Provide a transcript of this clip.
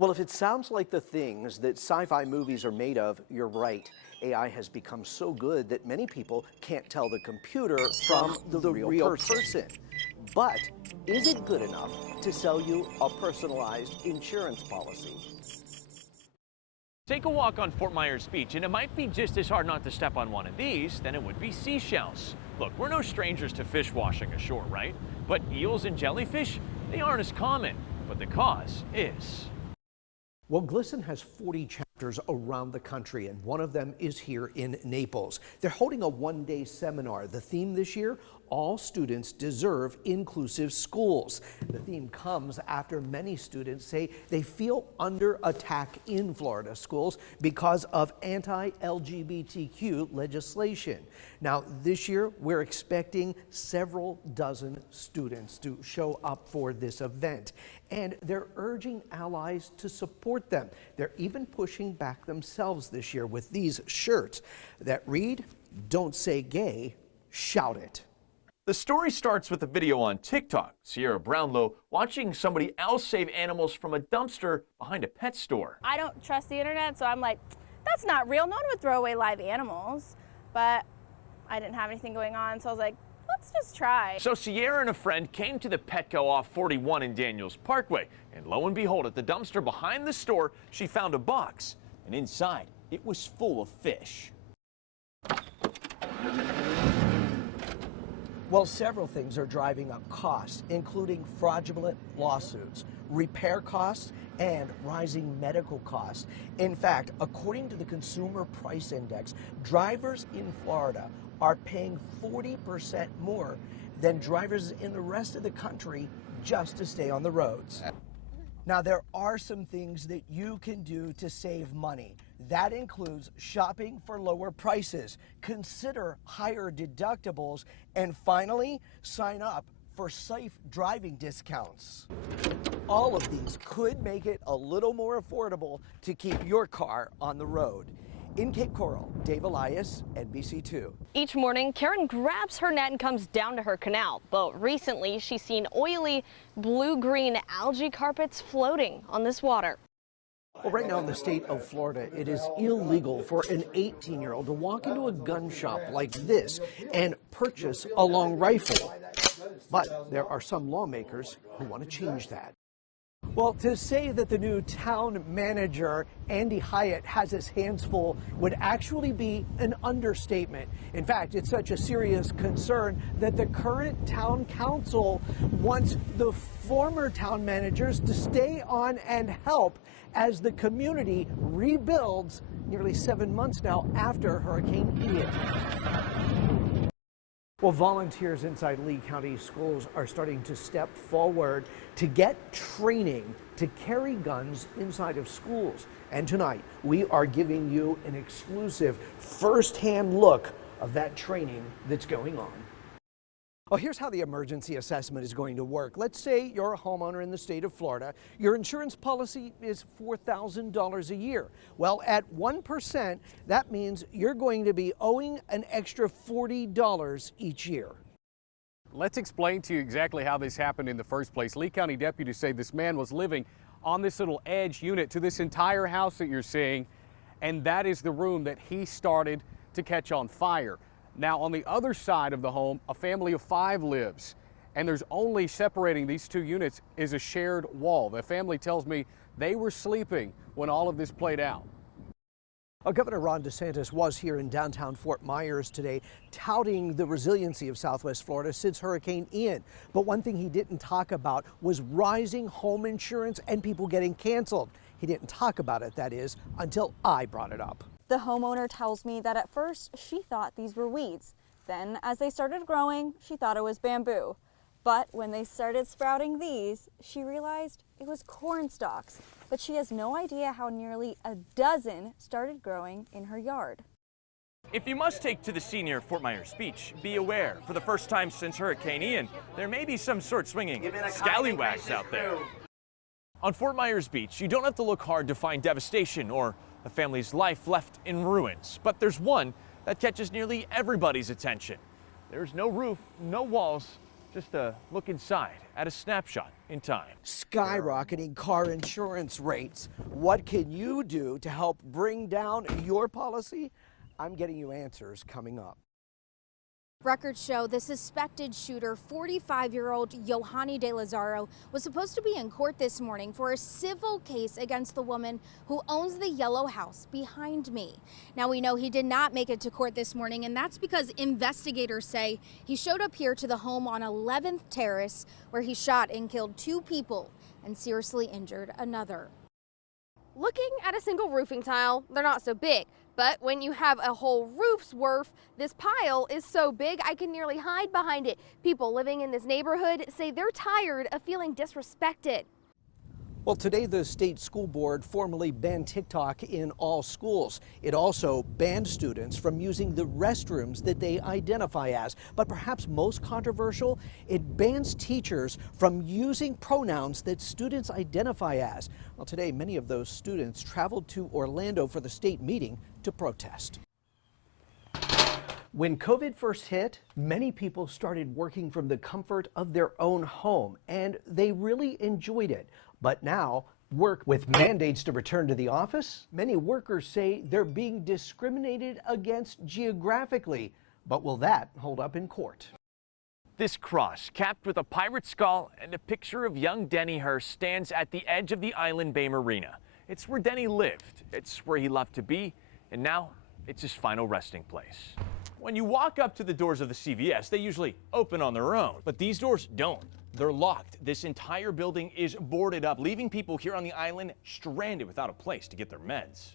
Well, if it sounds like the things that sci-fi movies are made of, you're right. AI has become so good that many people can't tell the computer from the real person. But is it good enough to sell you a personalized insurance policy? Take a walk on Fort Myers Beach, and it might be just as hard not to step on one of these than it would be seashells. Look, we're no strangers to fish washing ashore, right? But eels and jellyfish, they aren't as common, but the cause is. Well, GLSEN has 40 chapters around the country, and one of them is here in Naples. They're holding a one-day seminar. The theme this year, all students deserve inclusive schools. The theme comes after many students say they feel under attack in Florida schools because of anti-LGBTQ legislation. Now, this year, we're expecting several dozen students to show up for this event, and they're urging allies to support them. They're even pushing back themselves this year with these shirts that read, "Don't say gay, shout it." The story starts with a video on TikTok. Sierra Brownlow watching somebody else save animals from a dumpster behind a pet store. I don't trust the internet, so I'm like, that's not real. No one would throw away live animals. But I didn't have anything going on, so I was like, let's just try. So Sierra and a friend came to the Petco off 41 in Daniels Parkway, and lo and behold, at the dumpster behind the store, she found a box, and inside, it was full of fish. Well, several things are driving up costs, including fraudulent lawsuits, repair costs, and rising medical costs. In fact, according to the Consumer Price Index, drivers in Florida are paying 40% more than drivers in the rest of the country just to stay on the roads. Now, there are some things that you can do to save money. That includes shopping for lower prices, consider higher deductibles, and finally, sign up for safe driving discounts. All of these could make it a little more affordable to keep your car on the road. In Cape Coral, Dave Elias, NBC2. Each morning, Karen grabs her net and comes down to her canal. But recently, she's seen oily blue-green algae carpets floating on this water. Well, right now in the state of Florida, it is illegal for an 18-year-old to walk into a gun shop like this and purchase a long rifle. But there are some lawmakers who want to change that. Well, to say that the new town manager, Andy Hyatt, has his hands full would actually be an understatement. In fact, it's such a serious concern that the current town council wants the former town managers to stay on and help as the community rebuilds nearly 7 months now after Hurricane Ian. Well, volunteers inside Lee County schools are starting to step forward to get training to carry guns inside of schools. And tonight, we are giving you an exclusive first-hand look of that training that's going on. Well, here's how the emergency assessment is going to work. Let's say you're a homeowner in the state of Florida. Your insurance policy is $4,000 a year. Well, at 1%, that means you're going to be owing an extra $40 each year. Let's explain to you exactly how this happened in the first place. Lee County deputies say this man was living on this little edge unit to this entire house that you're seeing, and that is the room that he started to catch on fire. Now, on the other side of the home, a family of 5 lives, and there's only separating these 2 units is a shared wall. The family tells me they were sleeping when all of this played out. Governor Ron DeSantis was here in downtown Fort Myers today touting the resiliency of Southwest Florida since Hurricane Ian. But one thing he didn't talk about was rising home insurance and people getting canceled. He didn't talk about it, that is, until I brought it up. The homeowner tells me that at first she thought these were weeds. Then, as they started growing, she thought it was bamboo. But when they started sprouting these, she realized it was corn stalks. But she has no idea how nearly a dozen started growing in her yard. If you must take to the sea near Fort Myers Beach, be aware, for the first time since Hurricane Ian, there may be some swinging scallywags out there. On Fort Myers Beach, you don't have to look hard to find devastation or a family's life left in ruins, but there's one that catches nearly everybody's attention. There's no roof, no walls, Just a look inside at a snapshot in time. Skyrocketing car insurance rates. What can you do to help bring down your policy? I'm getting you answers coming up. Records show the suspected shooter, 45-year-old Yohani De Lazaro, was supposed to be in court this morning for a civil case against the woman who owns the yellow house behind me. Now, we know he did not make it to court this morning, and that's because investigators say he showed up here to the home on 11th Terrace, where he shot and killed 2 people and seriously injured another. Looking at a single roofing tile, they're not so big. But when you have a whole roof's worth, this pile is so big I can nearly hide behind it. People living in this neighborhood say they're tired of feeling disrespected. Well, today the state school board formally banned TikTok in all schools. It also banned students from using the restrooms that they identify as. But perhaps most controversial, it bans teachers from using pronouns that students identify as. Well, today many of those students traveled to Orlando for the state meeting to protest. When COVID first hit, many people started working from the comfort of their own home, and they really enjoyed it. But now, work with mandates to return to the office, many workers say they're being discriminated against geographically. But will that hold up in court? This cross, capped with a pirate skull and a picture of young Denny Hurst, stands at the edge of the Island Bay Marina. It's where Denny lived, it's where he loved to be, and now it's his final resting place. When you walk up to the doors of the CVS, they usually open on their own, but these doors don't. They're locked. This entire building is boarded up, leaving people here on the island stranded without a place to get their meds.